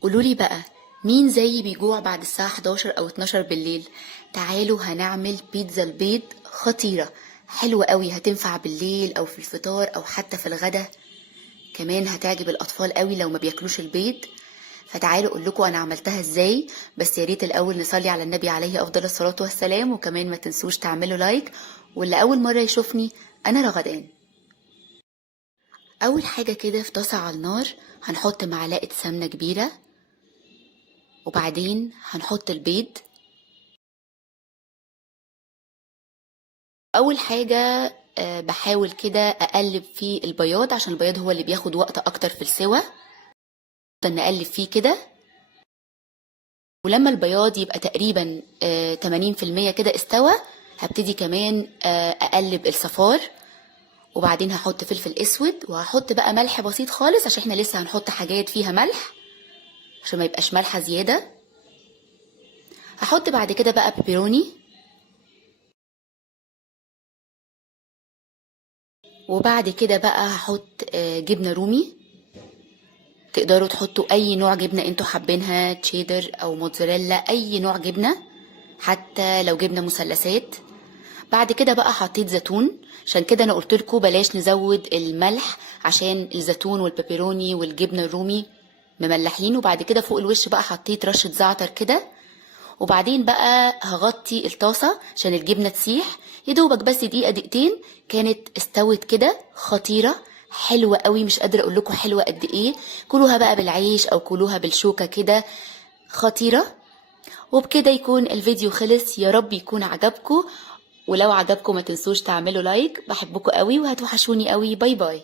قولولي بقى، مين زيي بيجوع بعد الساعة 11 أو 12 بالليل؟ تعالوا هنعمل بيتزا البيض خطيرة، حلوة قوي، هتنفع بالليل أو في الفطار أو حتى في الغدا. كمان هتعجب الأطفال قوي لو ما بياكلوش البيض. فتعالوا أقول لكم أنا عملتها إزاي، بس يا ريت الأول نصلي على النبي عليه أفضل الصلاة والسلام، وكمان ما تنسوش تعملوا لايك. واللي أول مرة يشوفني، أنا رغدان. أول حاجة كده في طاسة على النار هنحط معلقة سمنة كبيرة، وبعدين هنحط البيض. اول حاجة بحاول كده اقلب في البياض عشان البياض هو اللي بياخد وقت اكتر في السوى. نقلب فيه كده، ولما البياض يبقى تقريبا 80% كده استوى، هبتدي كمان اقلب الصفار، وبعدين هحط فلفل اسود، وهحط بقى ملح بسيط خالص عشان احنا لسه هنحط حاجات فيها ملح عشان ما يبقاش مالحة زيادة. هحط بعد كده بقى بيبروني، وبعد كده بقى هحط جبنة رومي. تقدروا تحطوا اي نوع جبنة انتوا حابينها، تشيدر او موتزاريلا، اي نوع جبنة، حتى لو جبنة مثلثات. بعد كده بقى حطيت زيتون، عشان كده انا قلت لكم بلاش نزود الملح عشان الزيتون والبيبروني والجبنة الرومي مملحين. وبعد كده فوق الوش بقى حطيت رشة زعتر كده، وبعدين بقى هغطي الطاسة عشان الجبنة تسيح. يدوبك بس دقيقة دقيقتين كانت استوت كده، خطيرة حلوة قوي، مش قادرة اقول لكم حلوة قد ايه. كلوها بقى بالعيش او كلوها بالشوكة كده، خطيرة. وبكده يكون الفيديو خلص، يا رب يكون عجبكم. ولو عجبكم ما تنسوش تعملوا لايك، بحبكم قوي وهتوحشوني قوي. باي باي.